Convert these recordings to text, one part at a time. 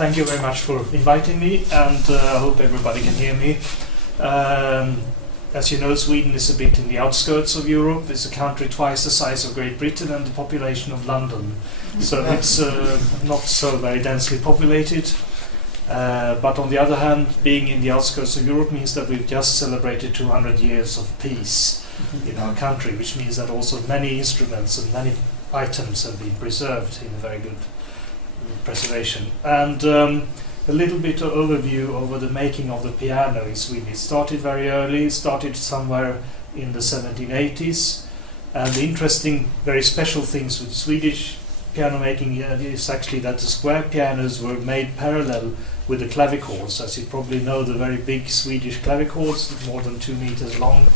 thank you very much for inviting me, and I hope everybody can hear me. As you know, Sweden is a bit in the outskirts of Europe. It's a country twice the size of Great Britain and the population of London. So it's not so very densely populated. But on the other hand, being in the outskirts of Europe means that we've just celebrated 200 years of peace in our country, which means that also many instruments and many items have been preserved in a very good preservation. And a little bit of overview over the making of the piano in Sweden. It started very early, started somewhere in the 1780s. And the interesting, very special things with Swedish piano making is actually that the square pianos were made parallel with the clavichords. As you probably know, the very big Swedish clavichords, more than 2 meters long,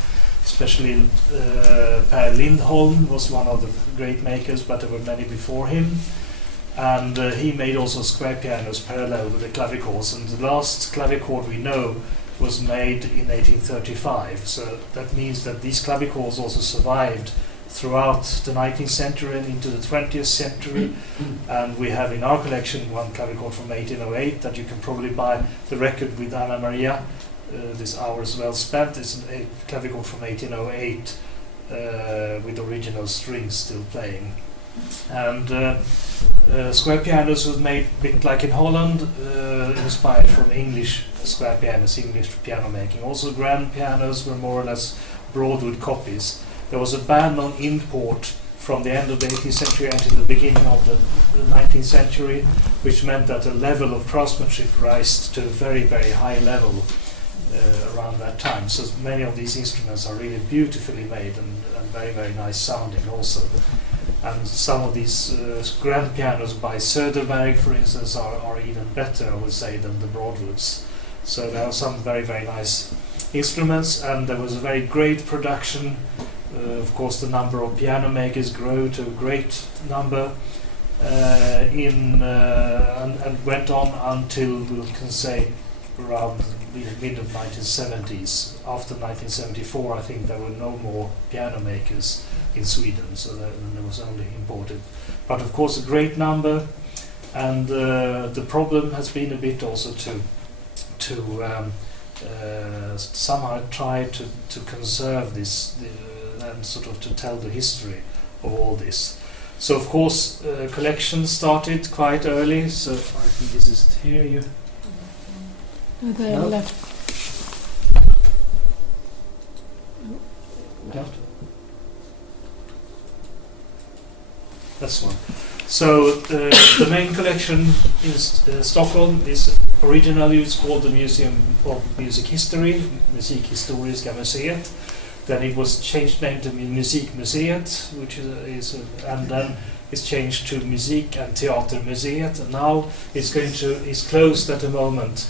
especially Per Lindholm was one of the great makers, but there were many before him. And he made also square pianos parallel with the clavichords, and the last clavichord we know was made in 1835. So that means that these clavichords also survived throughout the 19th century and into the 20th century. And we have in our collection one clavichord from 1808 that you can probably buy. The record with Anna Maria, This Hours Well Spent, is a clavichord from 1808 with original strings still playing. And square pianos was made a bit like in Holland, inspired from English square pianos, English piano making. Also grand pianos were more or less broadwood copies. There was a ban on import from the end of the 18th century until the beginning of the 19th century, which meant that the level of craftsmanship rose to a very, very high level around that time. So many of these instruments are really beautifully made and very, very nice sounding also. And some of these grand pianos by Söderberg, for instance, are even better, I would say, than the Broadwoods. So there are some very, very nice instruments, and there was a very great production. Of course, the number of piano makers grew to a great number and went on until, we can say, around the mid of 1970s. After 1974, I think there were no more piano makers in Sweden, so there was only imported. But of course, a great number, and the problem has been a bit also to somehow try to conserve this and sort of to tell the history of all this. So of course, collections started quite early. So I think this is here. You. No? Left. Left. That's one. So the main collection in Stockholm is originally it's called the Museum of Music History, Musikhistoriska museet. Then it was changed name to Musikmuseet, which and then it's changed to Musik- and Teatermuseet, and now it's closed at the moment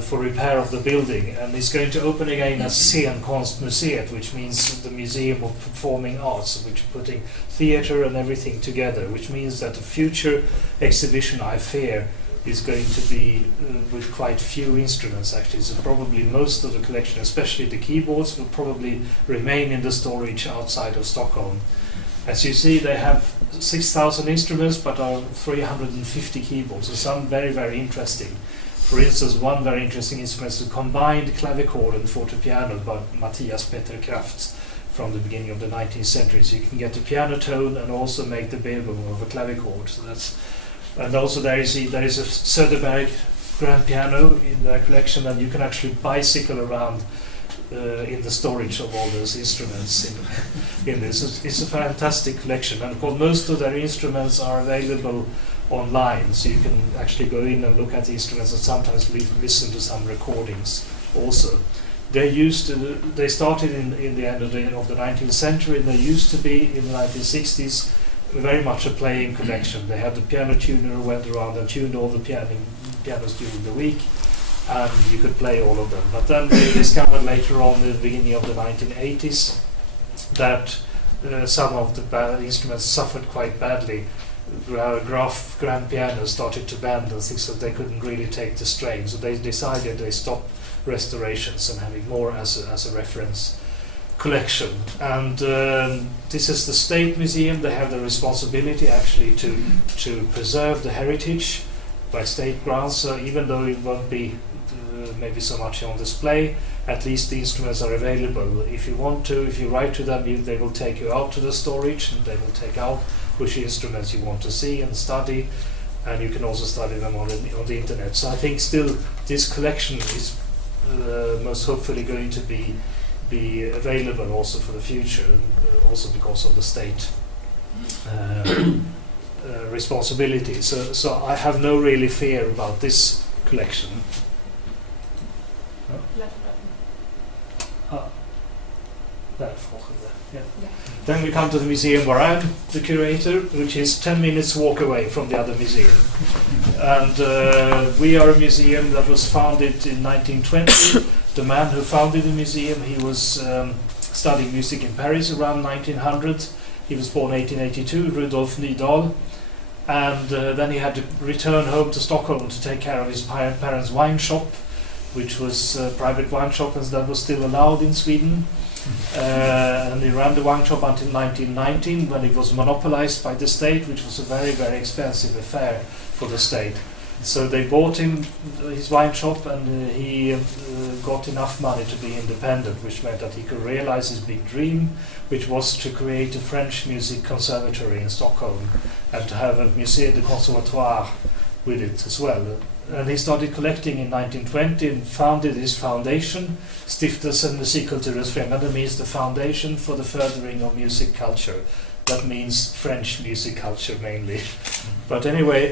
for repair of the building, and it's going to open again as Scenkonstmuseet, which means the Museum of Performing Arts, which is putting theatre and everything together, which means that the future exhibition, I fear, is going to be with quite few instruments actually. So probably most of the collection, especially the keyboards, will probably remain in the storage outside of Stockholm. As you see, they have 6,000 instruments, but are 350 keyboards, so some very, very interesting. For instance, one very interesting instrument is the combined clavichord and fortepiano by Matthias Peter Kraft from the beginning of the 19th century. So you can get the piano tone and also make the bebum of a clavichord. So that's, and also there is a Söderberg grand piano in their collection, and you can actually bicycle around in the storage of all those instruments in this. It's a fantastic collection, and of course most of their instruments are available online, so you can actually go in and look at the instruments and sometimes listen to some recordings also. They started in the end of the 19th century, and they used to be in the 1960s very much a playing collection. They had the piano tuner who went around and tuned all the pianos during the week, and you could play all of them. But then they discovered later on in the beginning of the 1980s that some of the instruments suffered quite badly. Grand pianos started to bend and things, so they couldn't really take the strain. So they decided they stopped restorations and having more as a reference collection. And this is the State Museum. They have the responsibility actually to preserve the heritage by state grants. So even though it won't be maybe so much on display, at least the instruments are available. If you want to, if you write to them, they will take you out to the storage and they will take out which instruments you want to see and study, and you can also study them on the internet. So I think still this collection is most hopefully going to be available also for the future, also because of the state responsibility. So I have no really fear about this collection. Yeah. Then we come to the museum where I'm the curator, which is 10 minutes walk away from the other museum. And we are a museum that was founded in 1920. The man who founded the museum, he was studying music in Paris around 1900. He was born 1882, Rudolf Nydahl. And then he had to return home to Stockholm to take care of his parents' wine shop, which was a private wine shop, and that was still allowed in Sweden. And he ran the wine shop until 1919, when it was monopolized by the state, which was a very, very expensive affair for the state. So they bought him his wine shop, and he got enough money to be independent, which meant that he could realize his big dream, which was to create a French music conservatory in Stockholm and to have a Musée de Conservatoire with it as well. And he started collecting in 1920 and founded his foundation, Stiftelsen Musikkulturens Främjande, means the foundation for the furthering of music culture. That means French music culture mainly. But anyway,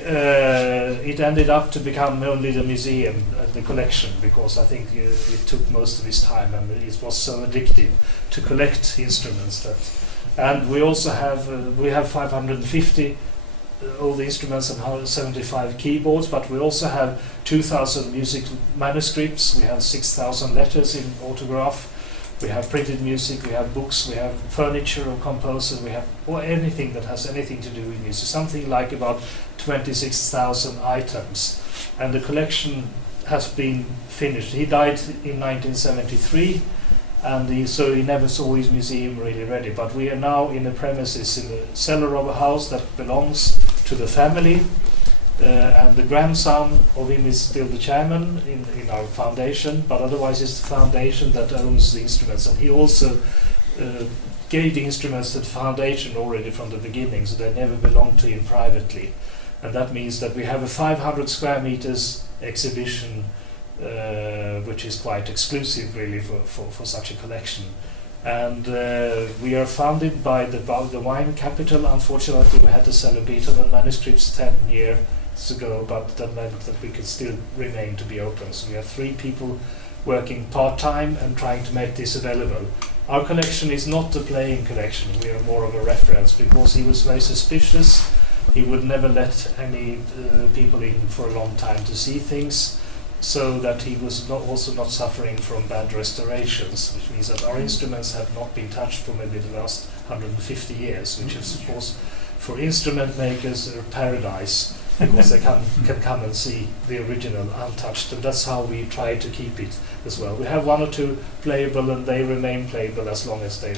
it ended up to become only the museum, the collection, because I think it took most of his time, and it was so addictive to collect instruments that. And we also have 550 old instruments and 175 keyboards, but we also have 2,000 music manuscripts, we have 6,000 letters in autograph, we have printed music, we have books, we have furniture of composers, we have anything that has anything to do with music, something like about 26,000 items. And the collection has been finished. He died in 1973, and so he never saw his museum really ready. But we are now in the premises in the cellar of a house that belongs to the family, and the grandson of him is still the chairman in our foundation, but otherwise it's the foundation that owns the instruments. And he also gave the instruments to the foundation already from the beginning, so they never belonged to him privately. And that means that we have a 500 square meters exhibition, which is quite exclusive really for such a collection. And we are founded by the wine capital. Unfortunately, we had to sell a Beethoven manuscripts 10 years ago, but that meant that we could still remain to be open. So we have 3 people working part-time and trying to make this available. Our collection is not a playing collection. We are more of a reference, because he was very suspicious. He would never let any people in for a long time to see things, so that he was also not suffering from bad restorations, which means that our instruments have not been touched for maybe the last 150 years, which is, of course, for instrument makers a paradise, because they can come and see the original untouched, and that's how we try to keep it as well. We have 1 or 2 playable, and they remain playable as long as they.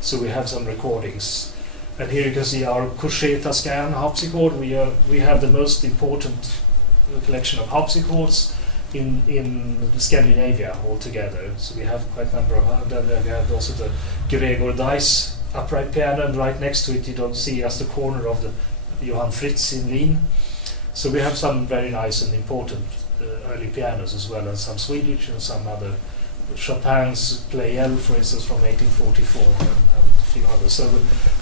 So we have some recordings. And here you can see our Curator scan harpsichord. We have the most important collection of harpsichords in Scandinavia altogether. So we have quite a number of. And then we have also the Gregor Dice upright piano, and right next to it you don't see as the corner of the Johann Fritz in Wien. So we have some very nice and important early pianos as well, and some Swedish and some other. Chopin's Pleyel, for instance, from 1844, and a few others. So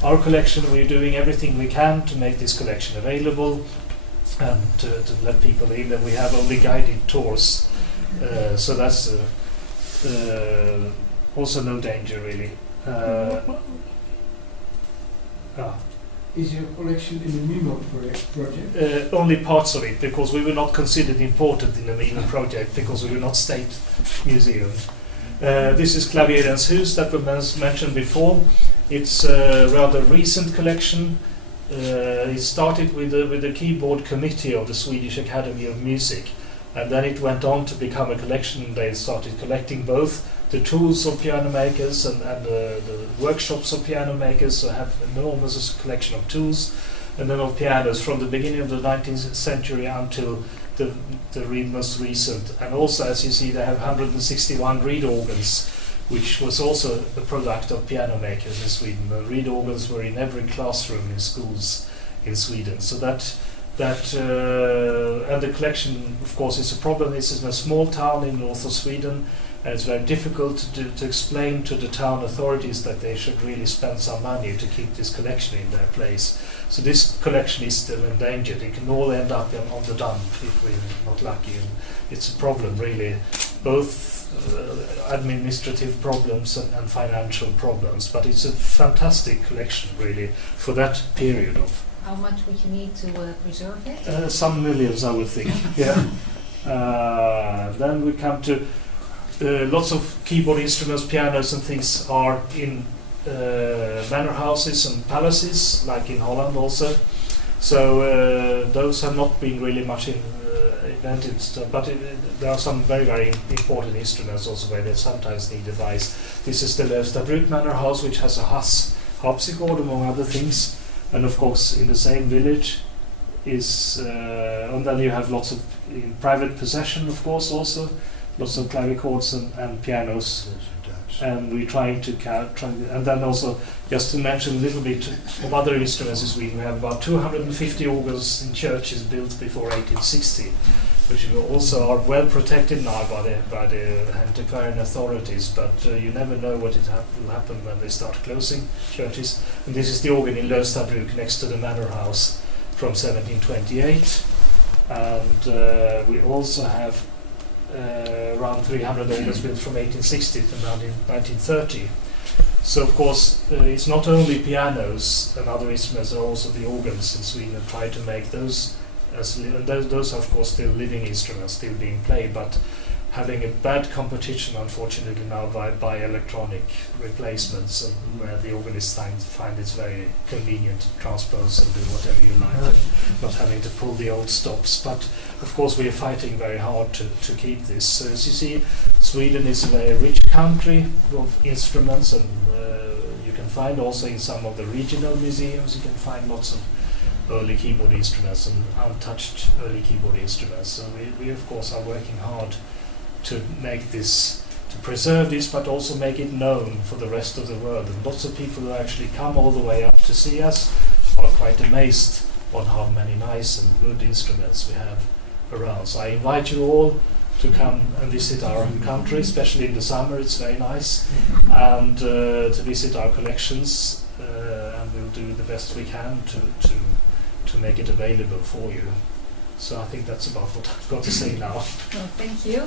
our collection, we're doing everything we can to make this collection available and to let people in, and we have only guided tours, so that's also no danger really. Is your collection in the Mimo project? Only parts of it, because we were not considered important in the Mimo project, because we were not state museum. This is Klavierens Hus that was mentioned before. It's a rather recent collection. It started with the keyboard committee of the Swedish Academy of Music, and then it went on to become a collection. They started collecting both the tools of piano makers and the workshops of piano makers, so have enormous collection of tools. and then of pianos from the beginning of the 19th century until the most recent. And also, as you see, they have 161 reed organs, which was also a product of piano makers in Sweden. The reed organs were in every classroom in schools in Sweden. So that and the collection, of course, is a problem. This is a small town in north of Sweden, and it's very difficult to explain to the town authorities that they should really spend some money to keep this collection in their place. So this collection is still endangered. It can all end up on the dump if we're not lucky. And it's a problem, really, both administrative problems and financial problems. But it's a fantastic collection, really, for that period of. How much would you need to preserve it? Some millions, I would think. Yeah. Then we come to lots of keyboard instruments, pianos, and things are in manor houses and palaces, like in Holland also. So those have not been really much invented, but there are some very, very important instruments also where they sometimes need advice. This is the Löfstabruck Manor House, which has a harpsichord, among other things. And of course, in the same village is, and then you have lots of in private possession, of course, also lots of clavichords and pianos. And we're trying to and then also just to mention a little bit of other instruments in Sweden. We have about 250 organs in churches built before 1860, which also are well protected now by the antiquarian authorities. But you never know what will happen when they start closing churches. And this is the organ in Löfstabruck next to the manor house from 1728. And we also have around 300 organs built from 1860 to 1930. So of course it's not only pianos and other instruments, there are also the organs in Sweden, and try to make those those are of course still living instruments, still being played, but having a bad competition unfortunately now by electronic replacements, and where the organists find it's very convenient to transpose and do whatever you like, not having to pull the old stops. But of course we are fighting very hard to keep this. So as you see, Sweden is a very rich country of instruments, and you can find also in some of the regional museums, you can find lots of early keyboard instruments and untouched early keyboard instruments. So we of course are working hard to make this, to preserve this, but also make it known for the rest of the world. And lots of people who actually come all the way up to see us are quite amazed on how many nice and good instruments we have around. So I invite you all to come and visit our country, especially in the summer. It's very nice, and to visit our collections, and we'll do the best we can to make it available for you. So I think that's about what I've got to say now. Well, thank you.